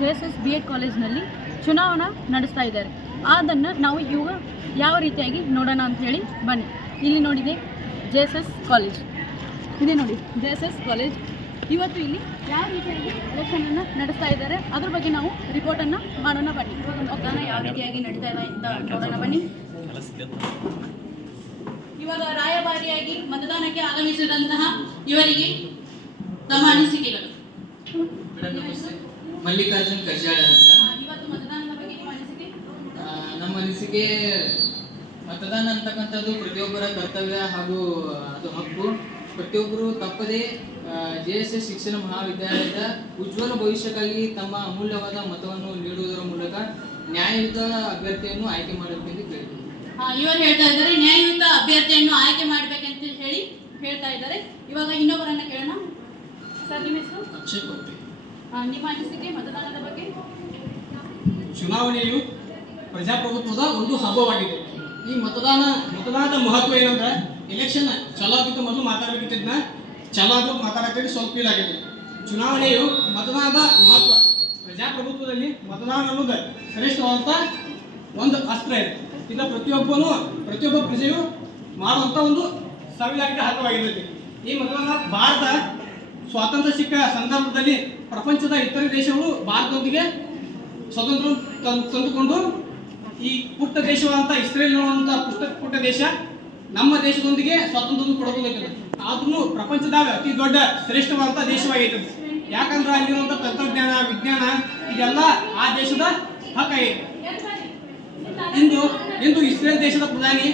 JSS B.Ed ಕಾಲೇಜ್ನಲ್ಲಿ ಚುನಾವಣಾ ನಡೆಸ್ತಾ ಇದ್ದಾರೆ. ಅದನ್ನು ನಾವು ಇವಾಗ ಯಾವ ರೀತಿಯಾಗಿ ನೋಡೋಣ ಅಂತ ಹೇಳಿ ಬನ್ನಿ. ಇಲ್ಲಿ ನೋಡಿದೆ JSS ಕಾಲೇಜ್ ಇದೆ ನೋಡಿ, JSS ಕಾಲೇಜ್ ಇವತ್ತು ಇಲ್ಲಿ ಯಾವ ರೀತಿಯಾಗಿ ಎಲೆಕ್ಷನನ್ನು ನಡೆಸ್ತಾ ಇದ್ದಾರೆ ಅದ್ರ ಬಗ್ಗೆ ನಾವು ರಿಪೋರ್ಟನ್ನು ಮಾಡೋಣ ಬನ್ನಿ. ಇವಾಗ ಮತದಾನ ಯಾವ ರೀತಿಯಾಗಿ ನಡೀತಾ ಇದೆ ಅಂತ ನೋಡೋಣ ಬನ್ನಿ. ಇವಾಗ ರಾಯಭಾರಿಯಾಗಿ ಮತದಾನಕ್ಕೆ ಆಗಮಿಸಿದಂತಹ ಇವರಿಗೆ ತಮ್ಮ ಅನಿಸಿಕೆಗಳು. ಮಲ್ಲಿಕಾರ್ಜುನ್ ಕರ್ಜಾಳ ಅಂತ. ಇವತ್ತು ಮತದಾನದ ಬಗ್ಗೆ ನಿಮ್ಮ ಅನಿಸಿಕೆ? ನಮ್ಮ ಅನಿಸಿಕೆ ಮತದಾನ ಅಂತಕ್ಕಂಥದ್ದು ಪ್ರತಿಯೊಬ್ಬರ ಕರ್ತವ್ಯ ಹಾಗೂ ಅದು ಹಕ್ಕು. ಪ್ರತಿಯೊಬ್ಬರು ತಪ್ಪದೇ JSS ಶಿಕ್ಷಣ ಮಹಾವಿದ್ಯಾಲಯದ ಉಜ್ವಲ ಭವಿಷ್ಯಕ್ಕಾಗಿ ತಮ್ಮ ಅಮೂಲ್ಯವಾದ ಮತವನ್ನು ನೀಡುವುದರ ಮೂಲಕ ನ್ಯಾಯಯುತ ಅಭ್ಯರ್ಥಿಯನ್ನು ಆಯ್ಕೆ ಮಾಡಬೇಕೆಂದು ಕೇಳಿದರು. ಇವರು ಹೇಳ್ತಾ ಇದ್ದಾರೆ ನ್ಯಾಯಯುತ ಅಭ್ಯರ್ಥಿಯನ್ನು ಆಯ್ಕೆ ಮಾಡಬೇಕಂತ ಹೇಳಿ ಹೇಳ್ತಾ ಇದ್ದಾರೆ. ಇವಾಗ ಇನ್ನೊಬ್ಬರನ್ನ ಕೇಳೋಣ. ಸರ್, ನಿಮ್ಮ ಹೆಸರು? ಅಕ್ಷಯ್ ಕೊಟ್ಟಿ. ನಿಮ್ಮ ಅನಿಸಿಕೆ ಮತದಾನದ ಬಗ್ಗೆ? ಚುನಾವಣೆಯು ಪ್ರಜಾಪ್ರಭುತ್ವದ ಒಂದು ಹಬ್ಬವಾಗಿದೆ. ಈ ಮತದಾನದ ಮಹತ್ವ ಏನಂದ್ರೆ, ಎಲೆಕ್ಷನ್ ಚಾಲು ಆಗಿದ್ದು ಮೊದಲು ಮಾತಾಡಬೇಕಿದ್ದನ್ನ ಚಾಲು ಆದ್ರೂ ಮಾತಾಡಕ್ಕೆ ಸ್ವಲ್ಪ ಫೀಲ್ ಆಗಿದೆ. ಚುನಾವಣೆಯು ಮತದಾನದ ಮಹತ್ವ. ಪ್ರಜಾಪ್ರಭುತ್ವದಲ್ಲಿ ಮತದಾನ ಅನ್ನೋದು ಶ್ರೇಷ್ಠವಾದಂಥ ಒಂದು ಅಸ್ತ್ರ ಇದೆ. ಇದು ಪ್ರತಿಯೊಬ್ಬ ಪ್ರಜೆಯು ಮಾಡುವಂಥ ಒಂದು ಸಂವಿಧಾನಿಕ ಹಕ್ಕವಾಗಿರುತ್ತೆ. ಈ ಮತದಾನ ಭಾರತ ಸ್ವಾತಂತ್ರ್ಯ ಸಿಕ್ಕ ಸಂದರ್ಭದಲ್ಲಿ ಪ್ರಪಂಚದ ಇತರೆ ದೇಶಗಳು ಭಾರತದೊಂದಿಗೆ ಸ್ವಾತಂತ್ರ್ಯ ತಂದುಕೊಂಡು ಈ ಪುಟ್ಟ ದೇಶವಾದಂಥ ಇಸ್ರೇಲ್ ಅನ್ನುವಂಥ ಪುಟ್ಟ ದೇಶ ನಮ್ಮ ದೇಶದೊಂದಿಗೆ ಸ್ವಾತಂತ್ರ್ಯ ಕೊಡಬಹುದಾಗಿದೆ. ಆದ್ರೂ ಪ್ರಪಂಚದಾಗ ಅತಿ ದೊಡ್ಡ ಶ್ರೇಷ್ಠವಾದಂಥ ದೇಶವಾಗಿದೆ. ಯಾಕಂದ್ರೆ ಅಲ್ಲಿರುವಂಥ ತಂತ್ರಜ್ಞಾನ, ವಿಜ್ಞಾನ ಇದೆಲ್ಲ ಆ ದೇಶದ ಹಕ್ಕಾಗಿದೆ. ಇಂದು ಇಸ್ರೇಲ್ ದೇಶದ ಪ್ರಧಾನಿ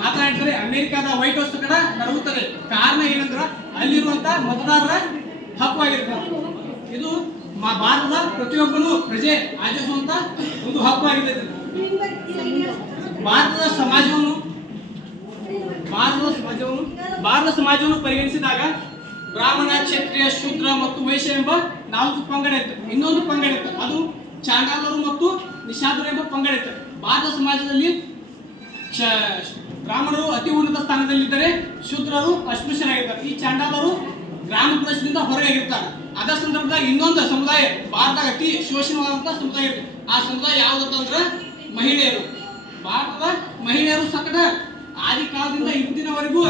ಮಾತನಾಡಿದರೆ ಅಮೆರಿಕದ ವೈಟ್ ಹೌಸ್ ಕಡೆ ನಡುಗುತ್ತದೆ. ಕಾರಣ ಏನಂದ್ರೆ ಅಲ್ಲಿರುವಂಥ ಮತದಾರರ ಹಕ್ಕಾಗಿರ್ತದೆ. ಇದು ಭಾರತದ ಪ್ರತಿಯೊಬ್ಬನು ಪ್ರಜೆ ಆಚರಿಸುವಂತ ಒಂದು ಹಕ್ಕು ಆಗಿದೆ. ಭಾರತದ ಸಮಾಜವನ್ನು ಪರಿಗಣಿಸಿದಾಗ ಬ್ರಾಹ್ಮಣ, ಕ್ಷತ್ರಿಯ, ಶೂದ್ರ ಮತ್ತು ವೈಶ್ಯ ಎಂಬ 4 ಪಂಗಡ ಇತ್ತು. ಇನ್ನೊಂದು ಪಂಗಡ ಇತ್ತು, ಅದು ಚಾಂಡಾಲರು ಮತ್ತು ನಿಷಾದರು ಎಂಬ ಪಂಗಡ ಇತ್ತು. ಭಾರತ ಸಮಾಜದಲ್ಲಿ ಬ್ರಾಹ್ಮಣರು ಅತಿ ಉನ್ನತ ಸ್ಥಾನದಲ್ಲಿದ್ದರೆ ಶೂದ್ರರು ಅಸ್ಪೃಶ್ಯರಾಗಿರ್ತಾರೆ. ಈ ಚಾಂಡಾಲರು ಗ್ರಾಮ ಪ್ರದೇಶದಿಂದ ಹೊರಗಿರ್ತಾರೆ. ಅದ ಸಂದರ್ಭದಾಗ ಇನ್ನೊಂದು ಸಮುದಾಯ ಭಾರತದಾಗ ಅತಿ ಶೋಷಣವಾದಂಥ ಸಮುದಾಯ ಇರುತ್ತೆ. ಆ ಸಮುದಾಯ ಯಾವುದಂತಂದ್ರೆ ಮಹಿಳೆಯರು. ಭಾರತದ ಮಹಿಳೆಯರು ಸಕಟ ಆದಿ ಕಾಲದಿಂದ ಇಂದಿನವರೆಗೂ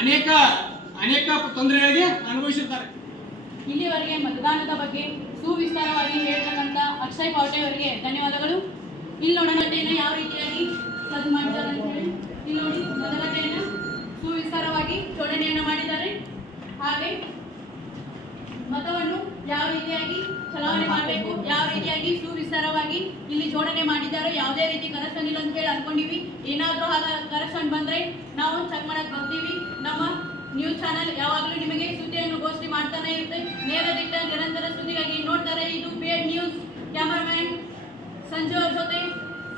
ಅನೇಕ ತೊಂದರೆಗಳಿಗೆ ಅನುಭವಿಸಿರ್ತಾರೆ. ಇಲ್ಲಿವರೆಗೆ ಮತದಾನದ ಬಗ್ಗೆ ಸುವಿಸ್ತಾರವಾಗಿ ಹೇಳ್ತಕ್ಕಂಥ ಅಕ್ಷಯ್ ಪಾವಟೆ ಅವರಿಗೆ ಧನ್ಯವಾದಗಳು. ಇಲ್ಲಿ ನೋಡೋಣ ಯಾವ ರೀತಿಯಾಗಿ ಸದ್ದು ಮಾಡಿದ್ದಾರೆ ಅಂತ ಹೇಳಿ. ಇಲ್ಲಿ ನೋಡಿ, ಮತಗಟ್ಟೆಯನ್ನು ಸುವಿಸ್ತಾರವಾಗಿ ಜೋಡಣೆಯನ್ನು ಮಾಡಿದ್ದಾರೆ. ಹಾಗೆ ಮತವನ್ನು ಯಾವ ರೀತಿಯಾಗಿ ಚಲಾವಣೆ ಮಾಡಬೇಕು, ಯಾವ ರೀತಿಯಾಗಿ ಸುವಿಸ್ತಾರವಾಗಿ ಇಲ್ಲಿ ಜೋಡಣೆ ಮಾಡಿದ್ದಾರೆ. ಯಾವುದೇ ರೀತಿ ಕರೆಕ್ಷನ್ ಇಲ್ಲ ಅಂತ ಹೇಳಿ ಅನ್ಕೊಂಡಿವಿ. ಏನಾದರೂ ಕರೆಕ್ಷನ್ ಬಂದರೆ ನಾವು ಚೆಕ್ ಮಾಡಕ್ಕೆ ಬರ್ತೀವಿ. ನಮ್ಮ ನ್ಯೂಸ್ ಚಾನಲ್ ಯಾವಾಗಲೂ ನಿಮಗೆ ಸುದ್ದಿಯನ್ನು ಘೋಷಣೆ ಮಾಡ್ತಾನೆ ಇರುತ್ತೆ. ನೇರ ದಿಟ್ಟ ನಿರಂತರ ಸುದ್ದಿಗಾಗಿ ನೋಡ್ತಾರೆ. ಇದು B.Ed ನ್ಯೂಸ್. ಕ್ಯಾಮರಾಮ್ಯಾನ್ ಸಂಜು ಅವ್ರ ಜೊತೆ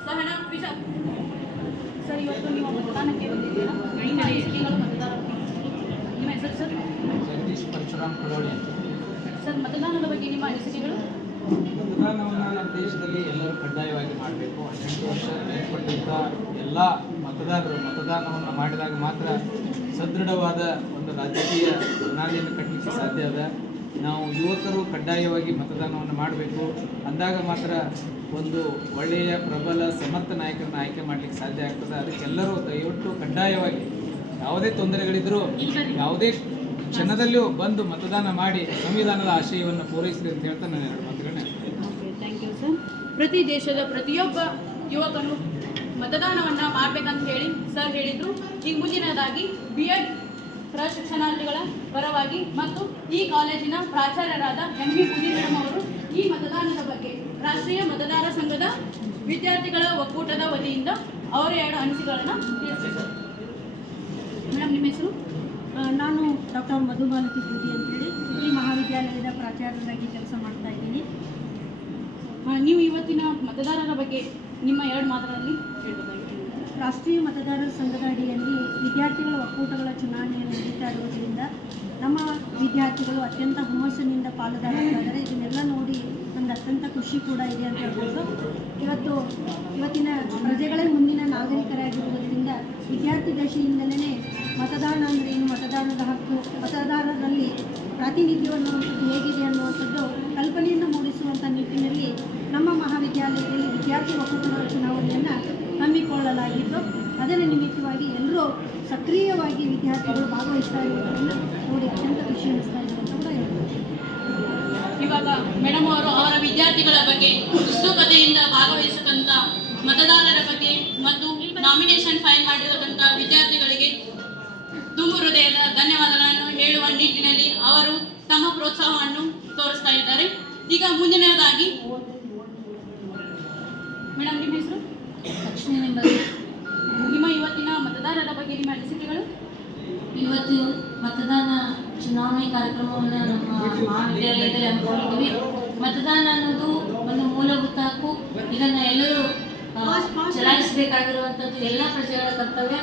ಸಹನಾ ವಿಶಾಲ್. ಸರ್, ಇವತ್ತು ನೀವು ಮತದಾನಕ್ಕೆ ಬಂದಿದ್ದೀರಾ? ನಿಮ್ಮ ಅನಿಸಿಕೆಗಳು ಮತದಾರರ ನಿಮ್ಮ ಹೆಸರು ಸರ್? ಜಗದೀಶ್ ಪರಶುರಾಮ್ ಕೊಡೋಳಿ. ಸರ್, ಮತದಾನದ ಬಗ್ಗೆ ನಿಮ್ಮ ಅನಿಸಿಕೆಗಳು? ಮತದಾನವನ್ನು ನಮ್ಮ ದೇಶದಲ್ಲಿ ಎಲ್ಲರೂ ಕಡ್ಡಾಯವಾಗಿ ಮಾಡಬೇಕು. 18 ವರ್ಷ ಮೇಲ್ಪಟ್ಟಂಥ ಎಲ್ಲ ಮತದಾರರು ಮತದಾನವನ್ನು ಮಾಡಿದಾಗ ಮಾತ್ರ ಸದೃಢವಾದ ಒಂದು ರಾಜಕೀಯ ಬುನಾದಿಯನ್ನು ಕಟ್ಟಲಿಕ್ಕೆ ಸಾಧ್ಯ ಅದ. ನಾವು ಯುವಕರು ಕಡ್ಡಾಯವಾಗಿ ಮತದಾನವನ್ನು ಮಾಡಬೇಕು. ಅಂದಾಗ ಮಾತ್ರ ಒಂದು ಒಳ್ಳೆಯ ಪ್ರಬಲ ಸಮರ್ಥ ನಾಯಕರನ್ನು ಆಯ್ಕೆ ಮಾಡಲಿಕ್ಕೆ ಸಾಧ್ಯ ಆಗ್ತದೆ. ಅದಕ್ಕೆಲ್ಲರೂ ದಯವಿಟ್ಟು ಕಡ್ಡಾಯವಾಗಿ ಯಾವುದೇ ತೊಂದರೆಗಳಿದ್ದರೂ ಯಾವುದೇ ಕ್ಷಣದಲ್ಲಿಯೂ ಬಂದು ಮತದಾನ ಮಾಡಿ ಸಂವಿಧಾನದ ಆಶಯವನ್ನು ಪೂರೈಸಲಿ ಅಂತ ಹೇಳ್ತಾ ನಾನು 2 ಮಾತುಗಳನ್ನ ಥ್ಯಾಂಕ್ ಯು ಸರ್. ಪ್ರತಿ ದೇಶದ ಪ್ರತಿಯೊಬ್ಬ ಯುವಕರು ಮತದಾನವನ್ನು ಮಾಡಬೇಕಂತ ಹೇಳಿ ಸರ್ ಹೇಳಿದರು. ಈಗ ಮುಂದಿನದಾಗಿ B.Ed ಪ್ರಶಿಕ್ಷಣಾರ್ಥಿಗಳ ಪರವಾಗಿ ಮತ್ತು ಈ ಕಾಲೇಜಿನ ಪ್ರಾಚಾರ್ಯರಾದ M.V. ಪೂಜಿ ಮೇಡಮ್ ಅವರು ಈ ಮತದಾನದ ಬಗ್ಗೆ ರಾಷ್ಟ್ರೀಯ ಮತದಾರ ಸಂಘದ ವಿದ್ಯಾರ್ಥಿಗಳ ಒಕ್ಕೂಟದ ವತಿಯಿಂದ ಅವರ 2 ಅನಿಸಿಕೆಗಳನ್ನು ತಿಳಿಸಿದ್ದಾರೆ. ಮೇಡಮ್, ನಿಮ್ಮ ಹೆಸರು? ನಾನು ಡಾಕ್ಟರ್ ಮಧುಮಾಲತಿ ಪೂಜಿ ಅಂತೇಳಿ ಈ ಮಹಾವಿದ್ಯಾಲಯದ ಪ್ರಾಚಾರ್ಯರಾಗಿ ಕೆಲಸ ಮಾಡ್ತಾ ಇದ್ದೀನಿ. ನೀವು ಇವತ್ತಿನ ಮತದಾರರ ಬಗ್ಗೆ ನಿಮ್ಮ 2 ಮಾತುಗಳಲ್ಲಿ ಹೇಳಬೇಕಾಗಿದೆ. ರಾಷ್ಟ್ರೀಯ ಮತದಾರರ ಸಂಘದ ಅಡಿಯಲ್ಲಿ ವಿದ್ಯಾರ್ಥಿಗಳ ಒಕ್ಕೂಟಗಳ ಚುನಾವಣೆಯನ್ನು ನಡೀತಾ ಇರುವುದರಿಂದ ನಮ್ಮ ವಿದ್ಯಾರ್ಥಿಗಳು ಅತ್ಯಂತ ಹುಮ್ಮಸ್ಸಿನಿಂದ ಪಾಲುದಾರರಾಗಿದ್ದಾರೆ. ಇದನ್ನೆಲ್ಲ ನೋಡಿ ನನಗೆ ಅತ್ಯಂತ ಖುಷಿ ಕೂಡ ಇದೆ ಅಂತ ಹೇಳ್ಬೋದು. ಇವತ್ತಿನ ಪ್ರಜೆಗಳೇ ಮುಂದಿನ ನಾಗರಿಕರಾಗಿರುವುದರಿಂದ ವಿದ್ಯಾರ್ಥಿ ದಶೆಯಿಂದಲೇ ಮತದಾನ ಅಂದರೆ ಏನು, ಮತದಾನದ ಹಕ್ಕು, ಮತದಾರರಲ್ಲಿ ಪ್ರಾತಿನಿಧ್ಯವನ್ನು ಹೇಗಿದೆ ಅನ್ನುವಂಥದ್ದು ಕಲ್ಪನೆಯನ್ನು ಮೂಡಿಸುವಂಥ ನಿಟ್ಟಿನಲ್ಲಿ ನಮ್ಮ ಮಹಾವಿದ್ಯಾಲಯದಲ್ಲಿ ವಿದ್ಯಾರ್ಥಿ ಒಕ್ಕೂಟಗಳ ಚುನಾವಣೆಯನ್ನು ಹಮ್ಮಿಕೊಳ್ಳಲಾಗಿದ್ದು, ಅದರ ನಿಮಿತ್ತವಾಗಿ ಎಲ್ಲರೂ ಸಕ್ರಿಯವಾಗಿ ವಿದ್ಯಾರ್ಥಿಗಳು ಭಾಗವಹಿಸ್ತಾ ಇರುವುದನ್ನು ನೋಡಿ ಅತ್ಯಂತ ಖುಷಿ ಅನಿಸ್ತಾ ಇದೆ ಅಂತ ಕೂಡ ಹೇಳ್ಬೋದು. ಇವಾಗ ಮೇಡಮ್ ಅವರು ಅವರ ವಿದ್ಯಾರ್ಥಿಗಳ ಬಗ್ಗೆ ಉತ್ಸುಕತೆಯಿಂದ ಭಾಗವಹಿಸತಕ್ಕಂಥ ಮತದಾರರ ಬಗ್ಗೆ ಮತ್ತು ನಾಮಿನೇಷನ್ ಫೈಲ್ ಮಾಡಿರತಕ್ಕಂಥ ವಿದ್ಯಾರ್ಥಿಗಳಿಗೆ ತುಂಬು ಹೃದಯದ ಧನ್ಯವಾದಗಳನ್ನು ಹೇಳುವ ನಿಟ್ಟಿನಲ್ಲಿ ಅವರು ತಮ್ಮ ಪ್ರೋತ್ಸಾಹವನ್ನು ತೋರಿಸ್ತಾ ಇದ್ದಾರೆ. ಈಗ ಮುಂದಿನದಾಗಿ ಮೇಡಮ್ ನಿಮ್ಮ ಹೆಸರು? ಲಕ್ಷ್ಮೀ ನಿಂಬಲ್ಲಿ. ನಿಮ್ಮ ಇವತ್ತಿನ ಮತದಾರರ ಬಗ್ಗೆ ನಿಮ್ಮ ಅನಿಸಿಕೆಗಳು? ಇವತ್ತು ಮತದಾನ ಚುನಾವಣೆ ಕಾರ್ಯಕ್ರಮವನ್ನು ನಮ್ಮ ಮಹಾವಿದ್ಯಾಲಯದಲ್ಲಿ ಹಮ್ಮಿಕೊಂಡಿದ್ದೀವಿ. ಮತದಾನ ಅನ್ನೋದು ಒಂದು ಮೂಲಭೂತ ಹಕ್ಕು. ಇದನ್ನು ಎಲ್ಲರೂ ಚಲಾಯಿಸಬೇಕಾಗಿರುವಂಥದ್ದು ಎಲ್ಲ ಪ್ರಜೆಗಳ ಕರ್ತವ್ಯ.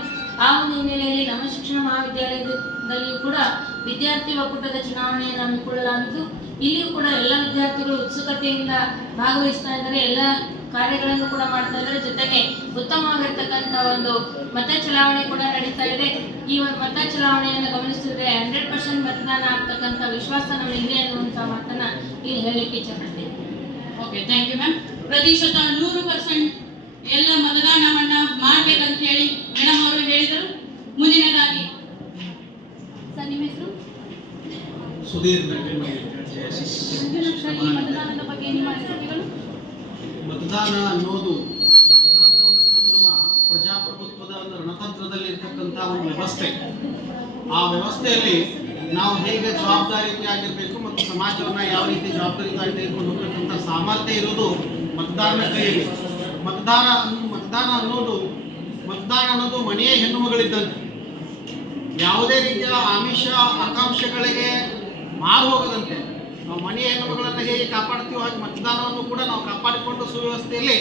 ಆ ಒಂದು ಹಿನ್ನೆಲೆಯಲ್ಲಿ ನಮ್ಮ ಶಿಕ್ಷಣ ಮಹಾವಿದ್ಯಾಲಯದಲ್ಲಿಯೂ ಕೂಡ ವಿದ್ಯಾರ್ಥಿ ಒಕ್ಕೂಟದ ಚುನಾವಣೆಯನ್ನು ಹಮ್ಮಿಕೊಳ್ಳಲಾಗಿದ್ದು, ಇಲ್ಲಿಯೂ ಕೂಡ ಎಲ್ಲ ವಿದ್ಯಾರ್ಥಿಗಳು ಉತ್ಸುಕತೆಯಿಂದ ಭಾಗವಹಿಸ್ತಾ ಇದ್ದಾರೆ. ಎಲ್ಲ ಕಾರ್ಯಗಳನ್ನು ಕೂಡ ಮಾಡ್ತಾ ಇದ್ದಾರೆ. ಜೊತೆಗೆ ಉತ್ತಮವಾಗಿರ್ತಕ್ಕಂಥ ಒಂದು ಮತ ಚಲಾವಣೆ ಕೂಡ ನಡೀತಾ ಇದೆ. ಈ ಒಂದು ಮತ ಚಲಾವಣೆಯನ್ನು ಗಮನಿಸಿದ್ರೆ 100% ಮತದಾನ ಆಗ್ತಕ್ಕಂಥ ವಿಶ್ವಾಸ ನಮ್ಮಲ್ಲಿದೆ ಅನ್ನುವಂಥ ಮಾತನ್ನ ಇಲ್ಲಿ ಹೇಳಲಿಕ್ಕೆ ಇಚ್ಛಪಡ್ತೀನಿ. Okay, thank you ma'am. ಪ್ರತಿಶತ 100% ಎಲ್ಲ ಮತದಾನವನ್ನ ಮಾಡ್ಬೇಕಂತ ಹೇಳಿ ಮೇಡಮ್ ಅವರು ಹೇಳಿದರು. ಮುಂದಿನದಾಗಿ ಸರ್ ನಿಮ್ಮ ಹೆಸರು? ಸುಧೀರ್. ಈ ಮತದಾನದ ಬಗ್ಗೆ ನಿಮ್ಮ ಅನಿಸಿಕೆಗಳು? ಮತದಾನ ಅನ್ನೋದು ಮತದಾನದ ಒಂದು ಸಂಭ್ರಮ, ಪ್ರಜಾಪ್ರಭುತ್ವದ ಒಂದು ರಣತಂತ್ರದಲ್ಲಿ ಇರ್ತಕ್ಕಂಥ ಒಂದು ವ್ಯವಸ್ಥೆ. ಆ ವ್ಯವಸ್ಥೆಯಲ್ಲಿ ನಾವು ಹೇಗೆ ಜವಾಬ್ದಾರಿಯಾಗಿರಬೇಕು ಮತ್ತು ಸಮಾಜವನ್ನು ಯಾವ ರೀತಿ ಜವಾಬ್ದಾರಿಯಾಗಿ ತೆಗೆದುಕೊಂಡು ಹೋಗ್ಬೇಕಂತ ಸಾಮರ್ಥ್ಯ ಇರೋದು ಮತದಾರನ ಕೈಯಲ್ಲಿ. ಮತದಾನ ಅನ್ನೋದು ಮನೆಯ ಹೆಣ್ಣು ಮಗಳಿದ್ದಂತೆ. ಯಾವುದೇ ರೀತಿಯ ಆಮಿಷ ಆಕಾಂಕ್ಷೆಗಳಿಗೆ ಮಾರು ಹೋಗದಂತೆ ನಾವು ಮನೆಯ ಹೆಣ್ಣು ಮಗಳನ್ನು ಹೇಗೆ ಕಾಪಾಡ್ತೀವೋ ಹಾಗೆ ಮತದಾನವನ್ನು ಕೂಡ ನಾವು ಕಾಪಾಡಿಕೊಂಡು ಸುವ್ಯವಸ್ಥೆಯಲ್ಲಿ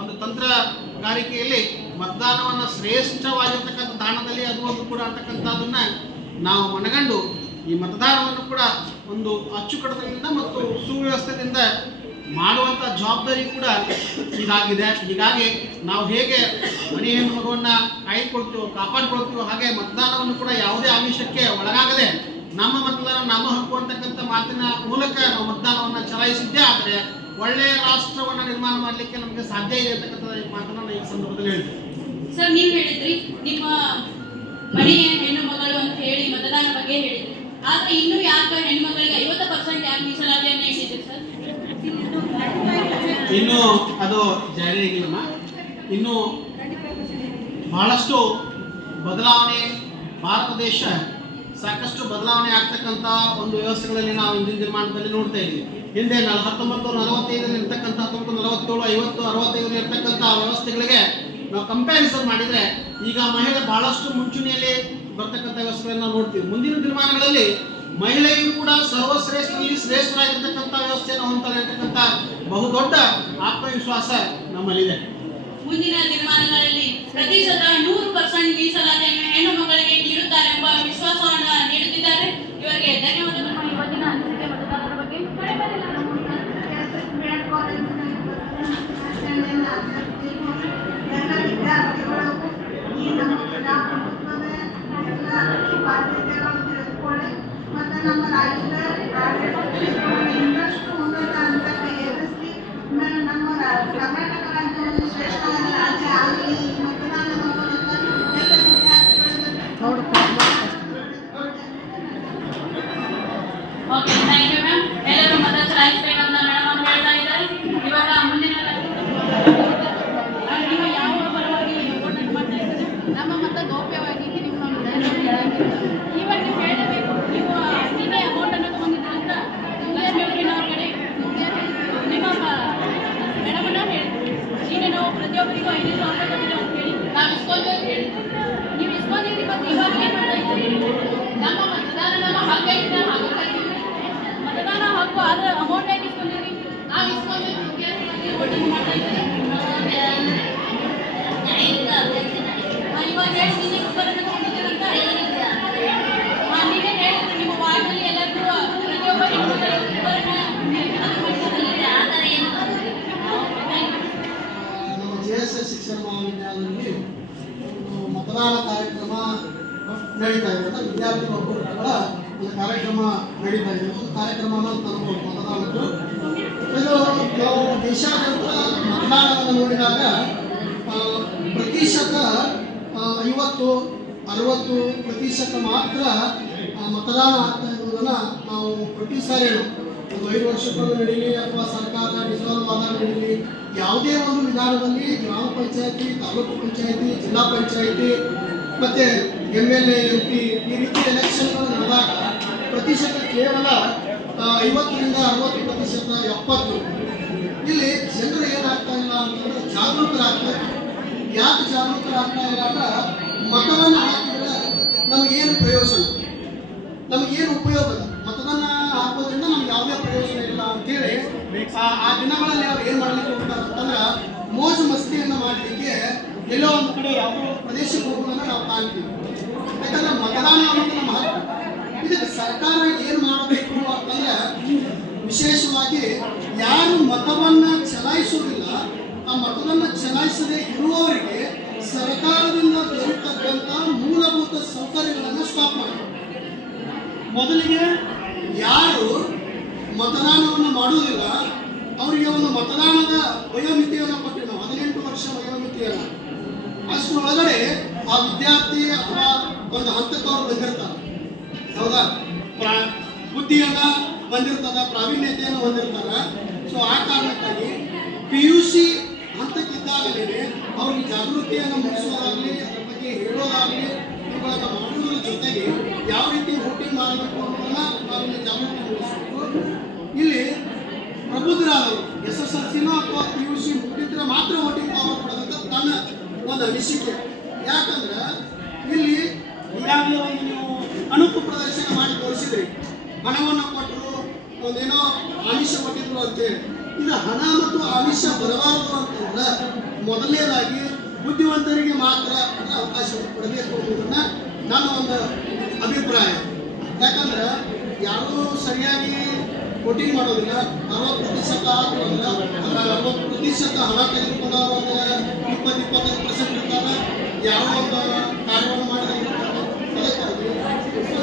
ಒಂದು ತಂತ್ರಗಾರಿಕೆಯಲ್ಲಿ ಮತದಾನವನ್ನು ಶ್ರೇಷ್ಠವಾಗಿರ್ತಕ್ಕಂಥ ತಾಣದಲ್ಲಿ ಅದು ಒಂದು ಕೂಡ ಅಂತಕ್ಕಂಥದ್ದನ್ನು ನಾವು ಮನಗಂಡು ಈ ಮತದಾನವನ್ನು ಕೂಡ ಒಂದು ಅಚ್ಚುಕಟ್ಟದಿಂದ ಮತ್ತು ಸುವ್ಯವಸ್ಥೆಯಿಂದ ಮಾಡುವಂಥ ಜವಾಬ್ದಾರಿ ಕೂಡ ಇದಾಗಿದೆ. ಹೀಗಾಗಿ ನಾವು ಹೇಗೆ ಮನೆ ಹೆಣ್ಣು ಮಗುವನ್ನು ಕಾಯ್ಕೊಳ್ತೀವೋ ಕಾಪಾಡ್ಕೊಳ್ತೀವೋ ಹಾಗೆ ಮತದಾನವನ್ನು ಕೂಡ ಯಾವುದೇ ಆಮಿಷಕ್ಕೆ ಒಳಗಾಗದೆ ನಮ್ಮ ಮತದಾನ ನಮ್ಮ ಹಕ್ಕು ಅಂತಕ್ಕಂಥ ಮಾತಿನ ಮೂಲಕ ನಾವು ಮತದಾನವನ್ನು ಚಲಾಯಿಸಿದ್ದೇ ಆದರೆ ಒಳ್ಳೆಯ ರಾಷ್ಟ್ರವನ್ನು ನಿರ್ಮಾಣ ಮಾಡಲಿಕ್ಕೆ ನಮಗೆ ಸಾಧ್ಯ ಇದೆ ಅಂತಕ್ಕಂಥ ಮಾತನ್ನು ನಾನು ಈ ಸಂದರ್ಭದಲ್ಲಿ ಹೇಳ್ತೀನಿ. ಸರ್, ನೀವು ಹೇಳಿದ್ರಿ ನಿಮ್ಮ ಮನೆಯ ಹೆಣ್ಣು ಮಗಳು ಅಂತ ಹೇಳಿ ಮತದಾನ ಬಗ್ಗೆ ಹೇಳಿದ್ರಿ. ಆದ್ರೆ ಇನ್ನು ಯಾಕೆ ಹೆಣ್ಮಗಳಿಗೆ 50% ಯಾಕೆ ಮೀಸಲಾತಿಯನ್ನು ಇಟ್ಟಿದ್ದೀರಿ ಸರ್? ಇನ್ನು ಅದು ಜಾರಿಯಾಗಿಲ್ಲಮ್ಮ. ಇನ್ನು ಬಹಳಷ್ಟು ಬದಲಾವಣೆ, ಭಾರತ ದೇಶ ಸಾಕಷ್ಟು ಬದಲಾವಣೆ ಆಗ್ತಕ್ಕಂಥ ಒಂದು ವ್ಯವಸ್ಥೆಗಳಲ್ಲಿ ನಾವು ಇಂದಿನ ದಿನಮಾನದಲ್ಲಿ ನೋಡ್ತಾ ಇದ್ದೀವಿ. ಹಿಂದೆ 1945 ಇರ್ತಕ್ಕಂಥ 1947, 50, 65 ಇರ್ತಕ್ಕಂಥ ವ್ಯವಸ್ಥೆಗಳಿಗೆ ನಾವು ಕಂಪ್ಯಾರಿಸನ್ ಮಾಡಿದರೆ ಈಗ ಮಹಿಳೆ ಬಹಳಷ್ಟು ಮುಂಚೂಣಿಯಲ್ಲಿ ಬರ್ತಕ್ಕಂಥ ವ್ಯವಸ್ಥೆಗಳನ್ನು ನಾವು ನೋಡ್ತೀವಿ. ಮುಂದಿನ ದಿನಮಾನಗಳಲ್ಲಿ ಮಹಿಳೆಯು ಕೂಡ ಸರ್ವಶ್ರೇಷ್ಠರಲ್ಲಿ ಶ್ರೇಷ್ಠರಾಗಿರ್ತಕ್ಕಂಥ ವ್ಯವಸ್ಥೆಯನ್ನು ಹೊಂದ್ತಾರೆ ಅಂತಕ್ಕಂಥ ಬಹುದೊಡ್ಡ ಆತ್ಮವಿಶ್ವಾಸ ನಮ್ಮಲ್ಲಿದೆ. ಮುಂದಿನ ದಿನಮಾನಗಳಲ್ಲಿ ಪ್ರತಿಶತ 100% ಮೀಸಲಾತಿಯನ್ನು ಹೆಣ್ಣು ಮಕ್ಕಳಿಗೆ ನೀಡುತ್ತಾರೆ ಎಂಬ ವಿಶ್ವಾಸವನ್ನು ನೀಡುತ್ತಿದ್ದಾರೆ. ಇವರಿಗೆ ಧನ್ಯವಾದಗಳು. ಇವತ್ತಿನ ಅನಿಸಿಕೆ ಮತದಾರರ ಬಗ್ಗೆ ಮತ್ತು ನಮ್ಮ ರಾಜ್ಯದ ಇನ್ನಷ್ಟು ಉನ್ನತ ಹಂತಕ್ಕೆ ಏರಿಸಿ ನಮ್ಮ ಕರ್ನಾಟಕ ರಾಜ್ಯವನ್ನು ಶ್ರೇಷ್ಠವಾದ ರಾಜ್ಯ ಆಗಲಿ ಮತದಾನ ಮೂಲಕ ಎಲ್ಲ ಓಕೆ, ಥ್ಯಾಂಕ್ ಯು ಮ್ಯಾಮ್. ಎಲ್ಲರೂ ಮತ ಚಲಾಯಿಸಬೇಕಂತ ಮೇಡಮ್ ಅವರು ಹೇಳ್ತಾ ಇದ್ದಾರೆ. ಇವಾಗ ಮುಂದಿನ ನೀವು ಯಾವ ಪರವಾಗಿ ವೋಟ್ ಮಾಡ್ತಾ ಇದ್ದೀರಾ? ನಮ್ಮ ಮತ ಗೌಪ್ಯವಾಗಿ ನಿಮ್ಮ ಇವಾಗ ನೀವು ಹೇಳಬೇಕು. ನೀವು ನೀವೇ ಅಮೌಂಟನ್ನು ತಗೊಂಡಿದ್ದೀರಿ ಅಂತ ಲಕ್ಷ್ಮೀ ಅವರಿನವ್ರ ಕಡೆ ನಿಮ್ಮ ಮೇಡಮನ್ನ ಹೇಳಿದ್ವಿ. ಈಗ ನಾವು ಪ್ರತಿಯೊಬ್ಬರಿಗೂ 5,000 ಕೊಟ್ಟಿದ್ದೇವೆ ಅಂತ ಹೇಳಿ ನಾವು ಇಸ್ಕೊಂಡ್ವಿ ಹೇಳಿ ನೀವು ಇಸ್ಕೊಂಡಿದ್ದೀರಿ. ಮತ್ತು ಇವಾಗ ಏನು ಮಾಡ್ತಾ ಇದ್ದೀರಿ? ನಮ್ಮ ಮತದಾನ ನಮ್ಮ ಹಕ್ಕು ಐತೆ, ಮತದಾನ ಹಕ್ಕು ಆದ್ರೆ ಅಮೌಂಟ್ ಯಾಕೆ ಇಸ್ಕೊಂಡಿರಿ? ನಾವು ಇಸ್ಕೊಂಡ್ವಿ ವೋಟಿಂಗ್ ಮಾಡ್ತಾ ಇದ್ದೀರಿ. ಇವಾಗ ಹೇಳಿ ನೀನು ಉಪಕರಣ ತಗೊಂಡಿದ್ದೀರಂತ ನೀವೇ ಹೇಳಿದ್ರಿ. ನಿಮ್ಮ ವಾರ್ಡಲ್ಲಿ ಎಲ್ಲರಿಗೂ ಪ್ರತಿಯೊಬ್ಬರಿಗೂ ಉಪಕರಣ JSS ಶಿಕ್ಷಣ ಮಹಾವಿದ್ಯಾಲಯದಲ್ಲಿ ಒಂದು ಮತದಾನ ಕಾರ್ಯಕ್ರಮ ನಡೀತಾ ಇದೆ. ಅಂದರೆ ವಿದ್ಯಾರ್ಥಿ ಒಕ್ಕೂಟಗಳ ಒಂದು ಕಾರ್ಯಕ್ರಮ ನಡೀತಾ ಇದೆ. ಒಂದು ಕಾರ್ಯಕ್ರಮನ ತರಬಹುದು ಮತದಾನದ್ದು. ಇದು ನಾವು ದೇಶಾದ್ಯಂತ ಮತದಾನವನ್ನು ನೋಡಿದಾಗ ಪ್ರತಿಶತ 50-60% ಮಾತ್ರ ಮತದಾನ ಆಗ್ತಾ ಇರುವುದನ್ನು ನಾವು ಪ್ರತಿ ಸಾರಿ ಒಂದು 5 ವರ್ಷಕ್ಕೊಮ್ಮೆ ನಡೀಲಿ ಅಥವಾ ಸರ್ಕಾರ ನಿಜವಾದ ನಡೀಲಿ ಯಾವುದೇ ಒಂದು ವಿಧಾನದಲ್ಲಿ ಗ್ರಾಮ ಪಂಚಾಯತಿ, ತಾಲೂಕು ಪಂಚಾಯತಿ, ಜಿಲ್ಲಾ ಪಂಚಾಯತಿ ಮತ್ತು MLA MP ಈ ರೀತಿ ಎಲೆಕ್ಷನ್ಗಳು ನಡೆದಾಗ ಪ್ರತಿಶತ ಕೇವಲ 50-60%, 70. ಇಲ್ಲಿ ಜನರು ಏನಾಗ್ತಾ ಇಲ್ಲ ಅಂತಂದ್ರೆ ಜಾಗೃತರಾಗ್ತಾರೆ. ಯಾಕೆ ಜಾಗೃತರಾಗ್ತಾ ಇಲ್ಲ ಅಂದ್ರೆ ಮತವನ್ನು ಹಾಕಿದ್ರೆ ನಮಗೇನು ಪ್ರಯೋಜನ, ನಮಗೇನು ಉಪಯೋಗ, ಮತದಾನ ಹಾಕೋದ್ರಿಂದ ನಮ್ಗೆ ಯಾವುದೇ ಪ್ರಯೋಜನ ಇಲ್ಲ ಅಂತೇಳಿ ಆ ದಿನಗಳಲ್ಲಿ ಅವ್ರು ಏನು ಮಾಡ್ಲಿಕ್ಕೆ ಹೋಗ್ತಾರೆ ಅಂತಂದ್ರೆ ಮೋಜು ಮಸ್ತಿಯನ್ನು ಮಾಡಲಿಕ್ಕೆ ಎಲ್ಲೋ ಒಂದು ಕಡೆ ಯಾವುದೋ ಪ್ರದೇಶಕ್ಕೆ ಹೋಗೋದನ್ನು ನಾವು ಕಾಣ್ತೀವಿ. ಯಾಕಂದ್ರೆ ಮತದಾನ ಅನ್ನೋದು ನಮ್ಮ ಹಕ್ಕು. ಇದಕ್ಕೆ ಸರ್ಕಾರ ಏನು ಮಾಡಬೇಕು ಅಂತಂದ್ರೆ ವಿಶೇಷವಾಗಿ ಯಾರು ಮತವನ್ನು ಚಲಾಯಿಸುವುದಿಲ್ಲ ಆ ಮತವನ್ನು ಚಲಾಯಿಸದೇ ಇರುವವರಿಗೆ ಸರ್ಕಾರದಿಂದ ದೊರೆತಕ್ಕಂಥ ಮೂಲಭೂತ ಸೌಕರ್ಯಗಳನ್ನು ಸ್ಟಾಪ್ ಮಾಡಬೇಕು. ಮೊದಲಿಗೆ ಯಾರು ಮತದಾನವನ್ನು ಮಾಡುವುದಿಲ್ಲ ಅವರಿಗೆ ಒಂದು ಮತದಾನದ ವಯೋಮಿತಿಯನ್ನು ಕೊಟ್ಟಿವಿ ನಾವು, 18 ವರ್ಷ ವಯೋಮಿತಿಯನ್ನು. ಅಷ್ಟರೊಳಗಡೆ ಆ ವಿದ್ಯಾರ್ಥಿ ಅಥವಾ ಒಂದು ಹಂತಕ್ಕೆ ಅವ್ರು ಬಂದಿರ್ತಾರೆ. ಹೌದಾ? ಬುದ್ಧಿಯನ್ನು ಬಂದಿರ್ತದ, ಪ್ರಾವೀಣ್ಯತೆಯನ್ನು ಹೊಂದಿರ್ತಾರೆ. ಸೊ ಆ ಕಾರಣಕ್ಕಾಗಿ PUC ಹಂತಕ್ಕಿದ್ದಾಗಲೇ ಅವ್ರಿಗೆ ಜಾಗೃತಿಯನ್ನು ಮೂಡಿಸೋದಾಗಲಿ, ಅದ್ರ ಬಗ್ಗೆ ಹೇಳೋದಾಗಲಿ, ಇವುಗಳನ್ನು ಮಾಡುವುದರ ಜೊತೆಗೆ ಯಾವ ರೀತಿ ವೋಟಿಂಗ್ ಮಾಡಬೇಕು ಅನ್ನೋದನ್ನ ನಾವಿಲ್ಲಿ ಜಾಗೃತಿ ಮೂಡಿಸಬೇಕು. ಇಲ್ಲಿ ಪ್ರಬುದ್ಧರಾದವರು SSLCನೋ ಅಥವಾ PUC ಮುಗಿದ್ರೆ ಮಾತ್ರ ವೋಟಿಂಗ್ ಪವರ್ ಕೊಡೋದಕ್ಕೆ ನನ್ನ ಒಂದು ಅನಿಸಿಕೆ. ಯಾಕಂದ್ರೆ ಇಲ್ಲಿ ಈಗಾಗಲೇ ಒಂದು ನೀವು ಅಣುಕು ಪ್ರದರ್ಶನ ಮಾಡಿ ತೋರಿಸಿದ್ರಿ, ಹಣವನ್ನು ಕೊಟ್ಟರು, ಒಂದೇನೋ ಆಮಿಷ ಕೊಟ್ಟಿದ್ರು ಅಂತೇಳಿ. ಇದು ಹಣ ಮತ್ತು ಆಮಿಷ ಬರಬಾರದು ಅಂತಂದ್ರೆ ಮೊದಲನೇದಾಗಿ ಬುದ್ಧಿವಂತರಿಗೆ ಮಾತ್ರ ಅದರ ಅವಕಾಶ ಕೊಡಬೇಕು ಅನ್ನೋದನ್ನ ನನ್ನ ಒಂದು ಅಭಿಪ್ರಾಯ. ಯಾಕಂದ್ರೆ ಯಾರೂ ಸರಿಯಾಗಿ ವೋಟಿಂಗ್ ಮಾಡೋದಿಲ್ಲ. 60% ಆದರೂ ಅಂದ್ರೆ ಅದರ 60% ಹಣ ತೆಗೆದುಕೊಂಡವರು ಒಂದು 20-25% ಇರ್ತಾರೆ. ಯಾವ ಒಂದು ಕಾರ್ಯವನ್ನು ಮಾಡಿದಾಗ ಅದಕ್ಕಾಗಿ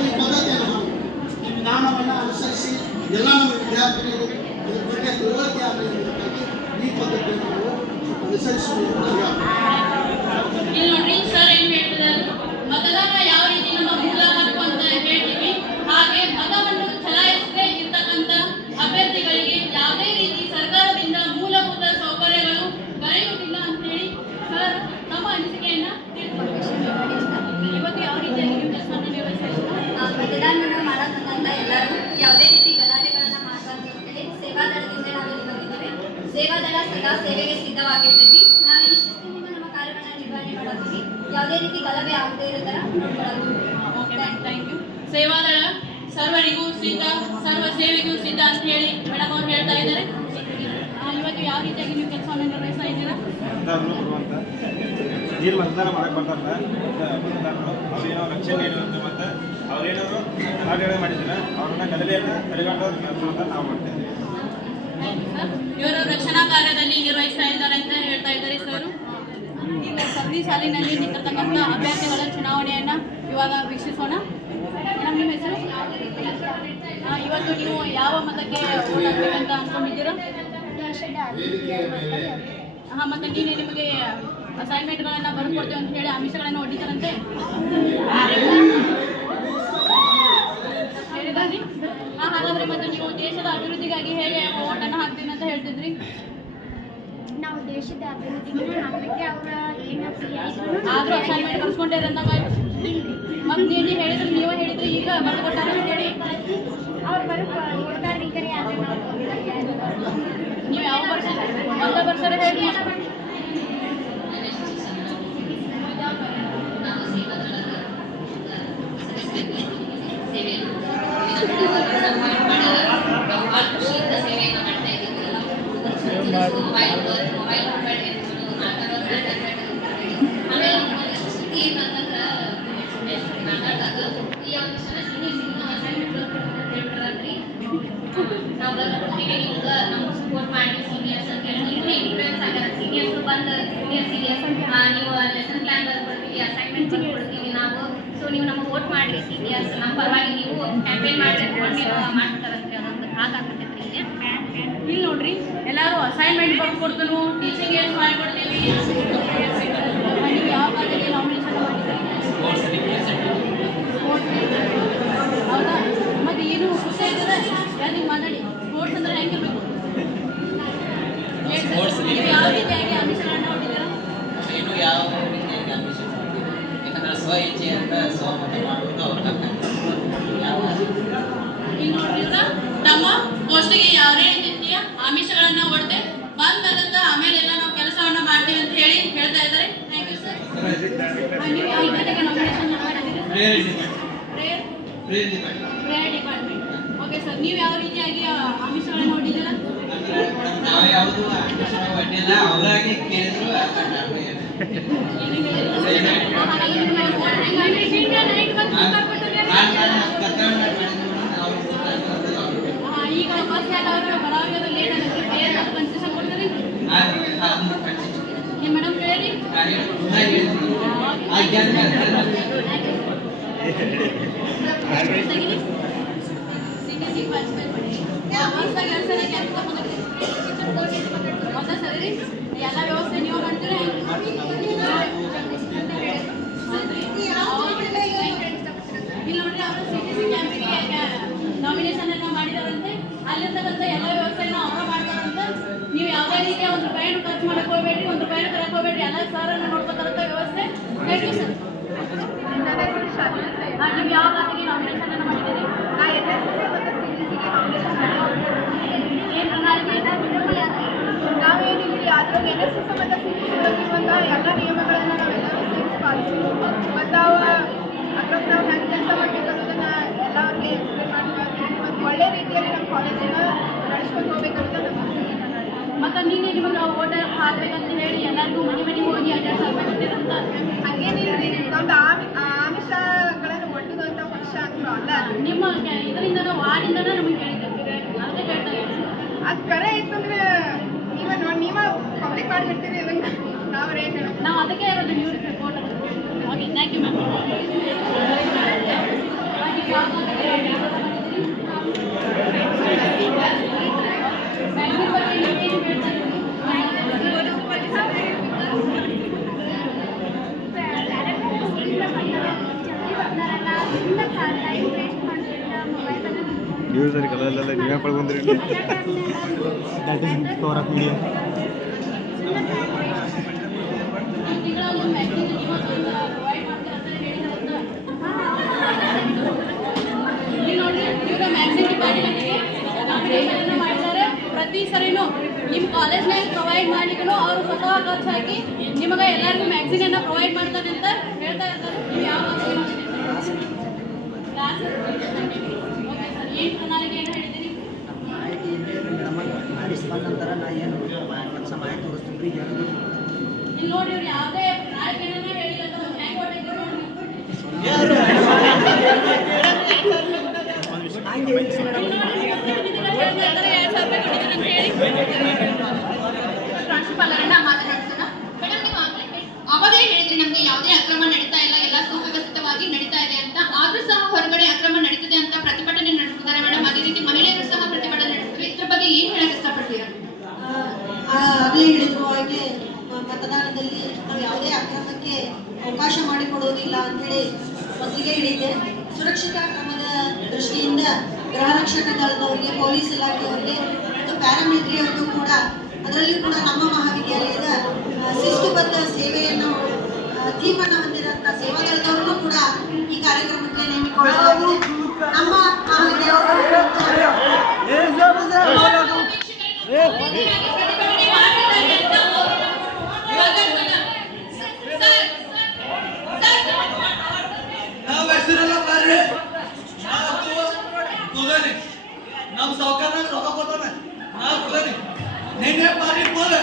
ಈ ಪದ್ಧತಿಯನ್ನು ಮಾಡಬೇಕು. ಈ ವಿಧಾನವನ್ನು ಅನುಸರಿಸಿ ಎಲ್ಲ ನಮ್ಮ ವಿದ್ಯಾರ್ಥಿಗಳು ಇದರ ಬಗ್ಗೆ ತಿಳುವಳಿಕೆ ಆಗಲಿ ಅನ್ನೋದಕ್ಕಾಗಿ ಈ ಪದ್ಧತಿಯನ್ನು ನಾವು ಅನುಸರಿಸುವುದು. ಇಲ್ಲಿ ನೋಡ್ರಿ ಸರ್ ಏನ್ ಹೇಳ್ತಿದ್ದಾರೆ, ಮತದಾನ ಯಾವ ರೀತಿ ನಮ್ಮ ಮೂಲ ಹಕ್ಕು ಅಂತ ಹೇಳ್ತೀವಿ, ಹಾಗೆ ಮತವನ್ನು ಚಲಾಯಿಸದೇ ಇರ್ತಕ್ಕಂಥ ಅಭ್ಯರ್ಥಿಗಳಿಗೆ ಯಾವುದೇ ರೀತಿ ಸರ್ಕಾರದಿಂದ ಮೂಲಭೂತ ಸೌಕರ್ಯಗಳು ದೊರೆಯುವುದಿಲ್ಲ ಅಂತೇಳಿ ಸರ್ ನಮ್ಮ ಅನಿಸಿಕೆಯನ್ನ ಇವತ್ತು ಯಾವ ರೀತಿಯಾಗಿ ನಿಮ್ಮ ಕೆಲಸವನ್ನು ನಿರ್ವಹಿಸಿದ್ದೀರಾ? ಮತದಾನ ಮಾಡತಕ್ಕಂಥ ಎಲ್ಲರೂ ಯಾವುದೇ ರೀತಿ ಗಲಾಟೆಗಳನ್ನ ಮಾಡಬಾರ್ದು ಅಂತೇಳಿ ಸೇವಾದಳದಿಂದ ನಾವು ಇಲ್ಲಿ ಬಂದಿದ್ದೇವೆ. ಸೇವಾದಳ ಸದಾ ಸೇವೆಗೆ ಸಿದ್ಧವಾಗಿರ್ತೈತಿ. ನಾವು ಈ ಶಿಸ್ತಿನಿಂದ ನಮ್ಮ ಕಾರ್ಯಗಳನ್ನ ನಿರ್ವಹಣೆ ಮಾಡೋದ್ರಲ್ಲಿ ಯಾವುದೇ ರೀತಿ ಗಲಭೆ ಆಗದೇ ಇರೋ ಥರ ನೋಡ್ಕೊಳ್ಳೋದು. Thank you. ಸೇವಾದಳ ಸರ್ವರಿಗೂ ಸಿದ್ಧ, ಸರ್ವ ಸೇವೆಗೂ ಸಿದ್ಧ ಅಂತ ಹೇಳಿ ಮೇಡಮ್ ಅವ್ರು ಹೇಳ್ತಾ ಇದ್ದಾರೆ. ಇವತ್ತು ಯಾವ ರೀತಿಯಾಗಿ ನೀವು ಕೆಲಸವನ್ನು ನಿರ್ವಹಿಸ್ತಾ ಇದ್ದೀರಾ? ನೀರು ಮತದಾನ ಮಾಡಕ್ಕೆ ಬರ್ತಾರಲ್ಲ ಮತದಾರರು ಅವ್ರೇನೋ ಲಕ್ಷಣ ಏನು ಅಂತ ಮತ್ತು ಅವ್ರೇನಾದ್ರು ಕಾರ್ಯಗಳು ಮಾಡಿದ್ರೆ ಅವ್ರನ್ನ ಗಲಭೆಯನ್ನು ತಡೆಗಟ್ಟೋದು ಕೆಲಸ ಅಂತ ನಾವು ಮಾಡ್ತೇವೆ. ಇವರು ರಕ್ಷಣಾ ಕಾರ್ಯದಲ್ಲಿ ನಿರ್ವಹಿಸ್ತಾ ಇದ್ದಾರೆ ಅಂತ ಹೇಳ್ತಾ ಇದ್ದಾರೆ ಸರ್. ಈಗ ಸರದಿ ಸಾಲಿನಲ್ಲಿ ನಿಂತಿರ್ತಕ್ಕಂಥ ಅಭ್ಯರ್ಥಿಗಳ ಚುನಾವಣೆಯನ್ನ ಇವಾಗ ವೀಕ್ಷಿಸೋಣ. ಮೇಡಮ್ ನಿಮ್ಮ ಹೆಸರು? ಇವತ್ತು ನೀವು ಯಾವ ಮತಕ್ಕೆ ವೋಟ್ ಹಾಕ್ಬೇಕು ಅಂತ ಅಂದ್ಕೊಂಡಿದ್ದೀರಾ? ಹಾಂ, ಮತ್ತೆ ನೀನು ನಿಮಗೆ ಅಸೈನ್ಮೆಂಟ್ಗಳನ್ನು ಬರ್ಕೊಡ್ತೇವೆ ಅಂತ ಹೇಳಿ ಆಮಿಷಗಳನ್ನು ಹೊಡಿತಾರಂತೆ ಹೇಳಿದ್ರಿ. ಹಾಗಾದ್ರೆ ಮತ್ತೆ ನೀವು ದೇಶದ ಅಭಿವೃದ್ಧಿಗಾಗಿ ಹೇಗೆ ವೋಟನ್ನು ಹಾಕ್ತೀನಿ ಅಂತ ಹೇಳ್ತಿದ್ರಿ? ನಾವು ದೇಶದ ಅಭಿವೃದ್ಧಿಗೆ ಹಾಕಲಿಕ್ಕೆ ಅವರ ಆದರೂ ಅಸೈನ್ಮೆಂಟ್ ಬರ್ಸ್ಕೊಂಡಿರಂದಾಗ ಮತ್ತೆ ನೀನು ಹೇಳಿದ್ರೆ ನೀವೇ ಹೇಳಿದ್ರಿ ಈಗ ಬರ್ಕೊಟ್ಟಾರೆ ಅಂತ ಹೇಳಿ ಅವ್ರು ಕೊಡ್ತಾರೆ. ನೀವು ಯಾವ ಬರ್ಸಿದ್ರೆ ಒಂದ ಬರ್ಸರೆ ಹೇಳಿ. ನಾವು ಸಪೋರ್ಟ್ ಮಾಡಿ ಸೀನಿಯರ್ಸ್ ಅಂತ ಹೇಳಿ ಇನ್ಫ್ಲೂಯೆನ್ಸ್ ಆಗ್ಯಾರ. ಒಂದು ಸೀನಿಯರ್ಸಿಗೆ ನೀವು ಲೆಸನ್ ಪ್ಲಾನ್ ಬರ್ಕೊಡ್ತೀವಿ, ಅಸೈನ್ಮೆಂಟ್ ಬರ್ಕೊಡ್ತೀವಿ ನಾವು. ಸೊ ನೀವು ನಮಗೆ ವೋಟ್ ಮಾಡಿರಿ ಸೀನಿಯರ್ಸ್, ನಮ್ಮ ಪರವಾಗಿ ನೀವು ಕ್ಯಾಂಪೇನ್ ಮಾಡಿರಿ, ಮಾಡ್ತಾರಂತೆ ಅದೊಂದು ಹಾಕಾಗ್ತೈತ್ರಿ ಇಲ್ಲಿ. ಇಲ್ಲಿ ನೋಡ್ರಿ ಎಲ್ಲರೂ ಅಸೈನ್ಮೆಂಟ್ ಬರ್ಕೊಡ್ತನು, ಟೀಚಿಂಗ್ ಏಡ್ ಮಾಡ್ಕೊಡ್ತೀವಿ. ನೀವು ಯಾವ ಕಾಲೇಜಿಗೆ ನಾಮಿನೇಷನ್ ಮಾಡಿದ್ದೀರಿ? ಹೌದಾ? ಮತ್ತೆ ಏನು ಖುಷಿ ಆಯ್ತದ? ಯಾರಿಗೆ ಮಾತಾಡಿ ಸ್ಪೋರ್ಟ್ಸ್ ಅಂದ್ರೆ ಹೆಂಗಿರ್ಬೇಕು? ನೀವು ಯಾವ ರೀತಿಯಾಗಿ ಅನುಸರಣೆ ಹೊಂದಿದ್ದೀರಾ? ಏನು ಯಾವ ರೀತಿಯಾಗಿ ಅನ್ವೇಷಣೆ ಮಾಡ್ತೀವಿ, ಯಾಕಂದ್ರೆ ಸ್ವ ಇಚ್ಛೆಯಿಂದ ಸ್ವಮತ ಮಾಡುವುದು ಅವ್ರ ಇಲ್ಲಿ ನೋಡ್ರಿ ಇವ್ರ ತಮ್ಮ ಪೋಸ್ಟಿಗೆ ಯಾವುದೇ ರೀತಿಯ ಆಮಿಷಗಳನ್ನ ಒಡ್ದೆ ಬಂದಂತ ಆಮೇಲೆ ಎಲ್ಲ ನಾವು ಕೆಲಸವನ್ನ ಮಾಡ್ತೀವಿ ಅಂತ ಹೇಳಿ ಹೇಳ್ತಾ ಇದ್ದಾರೆ. Thank you sir. ನೀವು ಯಾವ ಜೊತೆಗೆ ನಾಮಿನೇಷನ್ ಮಾಡಿದ್ದೀರಿ? Prayer department. ಓಕೆ ಸರ್, ನೀವು ಯಾವ ರೀತಿಯಾಗಿ ಆಮಿಷಗಳನ್ನ ನೋಡಿದ್ದೀರಾ? ನಾವು ಯಾವುದು ಅಡ್ಡಿಲ್ಲ, ಅವರಾಗಿ ಕೇಳಿದ್ರು ಈಗ ಬಸ್ ಅವರು ಬರೋದು ಲೇಟ್ ಆಗುತ್ತೆ, ಪ್ರೇಯರ್ ಕನ್ಸೆಷನ್ ಕೊಡ್ತಾರೆ ಮೇಡಮ್. ಪ್ರೇಯರ್ CTC ಪಾರ್ಟಿಸಿಪೇಟ್ ಮಾಡಿ. ವರ್ಷದಾಗ 2 ಸಲ ಕ್ಯಾಂಪ್ ತಗೊಂಡ್ರಿ. ಹೌದಾ ಸರ್? ಎಲ್ಲ ವ್ಯವಸ್ಥೆ ನೀವು ಮಾಡ್ತೀರಾ? ಇಲ್ಲಿ ನೋಡ್ರಿ ಅವರು CTC ಕ್ಯಾಂಪಿಗೆ ನಾಮಿನೇಷನ್ ಎಲ್ಲ ಮಾಡಿದಾರಂತೆ. ಅಲ್ಲಿರ್ತಕ್ಕಂಥ ಎಲ್ಲ ವ್ಯವಸ್ಥೆನ ಅವರ ಮಾಡ್ತಾರಂತ. ನೀವು ಯಾವುದೇ ರೀತಿಯ ₹1 ಖರ್ಚು ಮಾಡಕ್ ಹೋಗ್ಬೇಡ್ರಿ, ₹1 ತರಕ್ ಹೋಗ್ಬೇಡ್ರಿ, ಎಲ್ಲ ಸರ್ ಅನ್ನ ನೋಡ್ಕೊತಾರಂತ ವ್ಯವಸ್ಥೆ. Thank you sir. ನೀವು ಯಾವ ಖಾತೆಗೆ ನಾಮಿನೇಷನ್ ಅನ್ನು ಮಾಡಿದ್ದೀರಿ? ಏನು ಪ್ರಣಾಳಿಕೆ ಇದೆ? ನಾವೇನಿಲ್ಲ ಅದ್ರಲ್ಲಿ NSS ಮತ್ತು CTC ಒಳಗಿರುವಂಥ ಎಲ್ಲ ನಿಯಮಗಳನ್ನು ನಾವೆಲ್ಲರೂ ಸೇರಿಸಿ ಪಾಲಿಸಿದ್ವಿ. ಮತ್ತು ಅದ್ರಾಗ ನಾವು ಹೆಂಗೆ ಕೆಲಸ ಮಾಡಬೇಕು ಅನ್ನೋದನ್ನು ಎಲ್ಲ ಅವ್ರಿಗೆ ಎಕ್ಸ್ಪ್ಲೇನ್ ಮಾಡಿ ಮತ್ತು ಒಳ್ಳೆ ರೀತಿಯಲ್ಲಿ ನಮ್ಮ ಕಾಲೇಜನ್ನ ನಡೆಸ್ಕೊಂಡು ಹೋಗ್ಬೇಕಂತ ನಮ್ಮ ಮತ್ತು ನಿನ್ನೆ ನಿಮಗೆ ಓಟ್ ಹಾಕ್ಬೇಕಂತ ಹೇಳಿ ಎಲ್ಲರಿಗೂ ಮನೆಗೆ ಹೋಗಿ ಅಡ್ಡಾಡ್ಸಾಕ್ಬೇಕಂತ ಹಂಗೇನಿಲ್ಲ. ನಮ್ದು ಆಮಿಷಗಳನ್ನು ಒಡ್ಡುವಂಥ ಪಕ್ಷ ಅಂತೂ ಅಲ್ಲ. ನಿಮ್ಮ ಇದರಿಂದ ವಾರ್ಡಿಂದನೇ ನಮಗೆ ಕೇಳಿದ್ದೀವಿ, ಅದೇ ಹೇಳ್ತಾ ಇದ್ದೀವಿ. ಅದು ಕರೆ ಇತ್ತಂದ್ರೆ ನೀವ ಪಬ್ಲಿಕ್ ಮಾಡಿಬಿಡ್ತೀರಿ ಇದನ್ನ, ನಾವ್ರೇನು ಹೇಳೋದು? ನಾವು ಅದಕ್ಕೆ ಇರೋದು news report. Okay, thank you ma'am. Banking ಬಗ್ಗೆ ನೀವೇನು ಹೇಳ್ತಾ ಇದ್ದೀರಿ? ನ್ಯೂಸಲ್ಲಿ ಕಲರ್ಲೆಲ್ಲ ನೀವೇ ಪಡ್ಕೊಂಡ್ರಿ ತೋರಕ್ಕೆ ವಿಡಿಯೋ ತಿಂಗಳ ಒಂದು ಮ್ಯಾಗ್ಝಿನ್ ನೀವು ಪ್ರೊವೈಡ್ ಮಾಡ್ತೀರಾ ಅಂತ ಹೇಳಿದ್ರಂತ. ಇಲ್ಲಿ ನೋಡ್ರಿ ಇವಾಗ ಮ್ಯಾಗ್ಝಿನ್ ಡಿಪಾರ್ಟ್ಮೆಂಟ್ಗೆ ನಾಮಿನೇಷನ್ ಮಾಡಿದ್ದಾರೆ. ಪ್ರತಿ ಸರಿನೂ ನಿಮ್ಮ ಕಾಲೇಜ್ನಾಗ ಪ್ರೊವೈಡ್ ಮಾಡಿದ್ರು ಅವರು ಸ್ವತಃ ಖರ್ಚು ಹಾಕಿ ನಿಮಗೆ ಎಲ್ಲರಿಗೂ ಮ್ಯಾಗ್ಝಿನನ್ನು ಪ್ರೊವೈಡ್ ಮಾಡ್ತಾರೆ ಅಂತ ಹೇಳ್ತಾ ಇರ್ತಾರೆ. ನೀವು ಯಾವ ಕ್ಲಾಸ್? ಓಕೆ ಸರ್, ಏನು ಪ್ರಣಾಳಿಕೆಯನ್ನು ಹೇಳಿದ್ದೀರಿ? ಇಲ್ಲಿ ನೋಡಿ ಇವ್ರು ಯಾವುದೇ ಪ್ರಣಾಳಿಕೆಯನ್ನೇ ಹೇಳಿಲ್ಲ ಅಂತ ಹ್ಯಾಂಗ್ ಹೊಡೆದಿದ್ರು ನೋಡಿ. ಪ್ರಾಂಶುಪಾಲರನ್ನ ಮಾತನಾಡಿಸೋಣ. ಮೇಡಮ್, ನೀವು ಅವಾಗಲೇ ಹೇಳಿದ್ರಿ ನಮಗೆ ಯಾವುದೇ ಅಕ್ರಮ ನಡೀತಾ ಇಲ್ಲ, ಎಲ್ಲ ಸುವ್ಯವಸ್ಥಿತವಾಗಿ ನಡೀತಾ ಇದೆ ಅಂತ. ಆದ್ರೂ ಸಹ ಹೊರಗಡೆ ಅಕ್ರಮ ನಡೀತಿದೆ ಅಂತ ಪ್ರತಿಭಟನೆ ನಡೆಸ್ತಿದ್ದಾರೆ ಮೇಡಮ್. ಅದೇ ರೀತಿ ಮಹಿಳೆಯರು ಸಹ ಪ್ರತಿಭಟನೆ ನಡೆಸ್ತಾರೆ. ಇದ್ರ ಬಗ್ಗೆ ಏನು ಹೇಳಕ್ ಇಷ್ಟಪಡ್ತೀರಾ? ಆಗಲೇ ಹೇಳಿರುವ ಹಾಗೆ ಮತದಾನದಲ್ಲಿ ನಾವು ಯಾವುದೇ ಅಕ್ರಮಕ್ಕೆ ಅವಕಾಶ ಮಾಡಿಕೊಡುವುದಿಲ್ಲ ಅಂತೇಳಿ ಮೊದಲಿಗೆ ಹೇಳಿದ್ದೆ. ಸುರಕ್ಷತಾ ಕ್ರಮದ ದೃಷ್ಟಿಯಿಂದ ಗೃಹ ರಕ್ಷಕ ದಳದವರಿಗೆ, ಪೊಲೀಸ್ ಇಲಾಖೆಯವರಿಗೆ ಮತ್ತು ಪ್ಯಾರಾಮಿಲಿಟರಿಯವರಿಗೂ ಕೂಡ, ಅದರಲ್ಲಿ ಕೂಡ ನಮ್ಮ ಮಹಾವಿದ್ಯಾಲಯದ ಶಿಸ್ತುಬದ್ಧ ಸೇವೆಯನ್ನು ಥೀಮನ್ನು ಹೊಂದಿರುವಂಥ ಸೇವಾದಳದವರಿಗೂ ಕೂಡ ಈ ಕಾರ್ಯಕ್ರಮಕ್ಕೆ ನೇಮಿಕೊಳ್ಳಲಾಗಿದೆ. ನಮ್ಮ ನಮ್ಮ ಸಾವುಕಾರ ರೊಕ್ಕ ಕೊಡ್ತಾನೆ, ನಾವು ಕೊಡ್ತಾನೆ ನಿನ್ನೆ ಪಾರಿ ಬೋಲ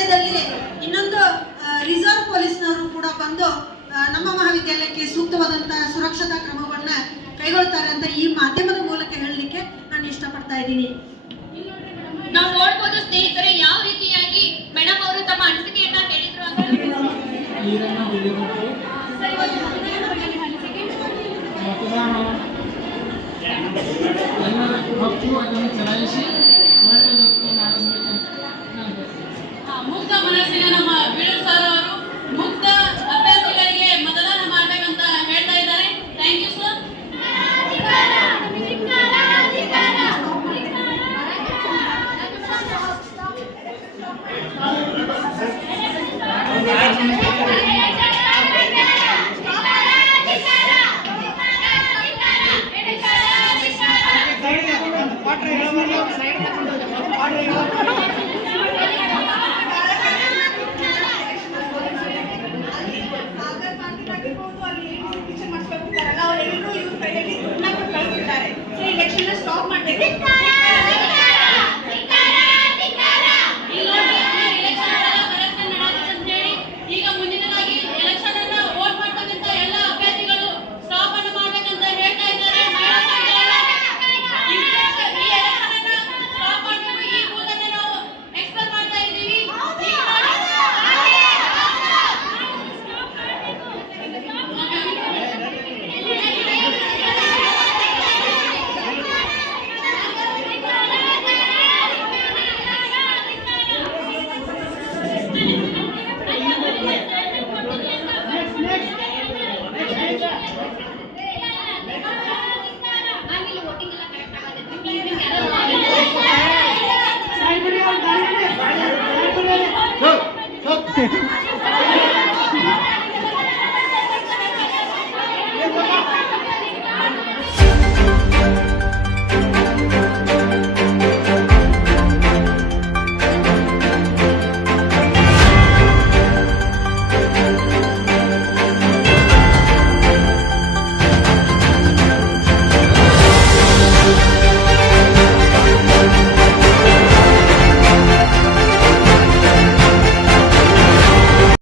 ಮಧ್ಯದಲ್ಲಿ ಇನ್ನೊಂದು ರಿಸರ್ವ್ ಪೊಲೀಸ್ನವರು ಕೂಡ ಬಂದು ನಮ್ಮ ಮಹಾವಿದ್ಯಾಲಯಕ್ಕೆ ಸೂಕ್ತವಾದಂತಹ ಸುರಕ್ಷತಾ ಕ್ರಮವನ್ನ ಕೈಗೊಳ್ತಾರೆ ಅಂತ ಈ ಮಾಧ್ಯಮದ ಮೂಲಕ ಹೇಳಲಿಕ್ಕೆ ನಾನು ಇಷ್ಟಪಡ್ತಾ ಇದ್ದೀನಿ. ನಾವು ನೋಡ್ಬೋದು ಸ್ನೇಹಿತರೆ ಯಾವ ರೀತಿಯಾಗಿ ಮೇಡಮ್ ಅವರು ತಮ್ಮ ಅನಿಸಿಕೆಯನ್ನ ಹೇಳಿದ್ರು ಅಂತ. ಮತದಾನ ಎಲ್ಲರ ಹಕ್ಕು ಅದನ್ನು ಚಲಾಯಿಸಿ ಒಳ್ಳೆಯ ವ್ಯಕ್ತಿಯನ್ನು ಆರಿಸಬೇಕಂತ ಮುಕ್ತ ಮನಸ್ಸಿನ ನಮ್ಮ ಬೀಳೂರು ಸರ್ ಅವರು ಮುಕ್ತ ಅಭ್ಯರ್ಥಿಗಳಿಗೆ ಮತದಾನ ಮಾಡ್ಬೇಕಂತ ಹೇಳ್ತಾ ಇದ್ದಾರೆ. Thank you sir. ಅವರೆಲ್ಲರೂ ಇವ್ರ ಕೈಯಲ್ಲಿ ದುಡ್ಡನ್ನ ಕೊಟ್ಟು ಕಳಿಸ್ತಿದ್ದಾರೆ. ಸೊ ಎಲೆಕ್ಷನ್ ಸ್ಟಾಪ್ ಮಾಡಬೇಕು.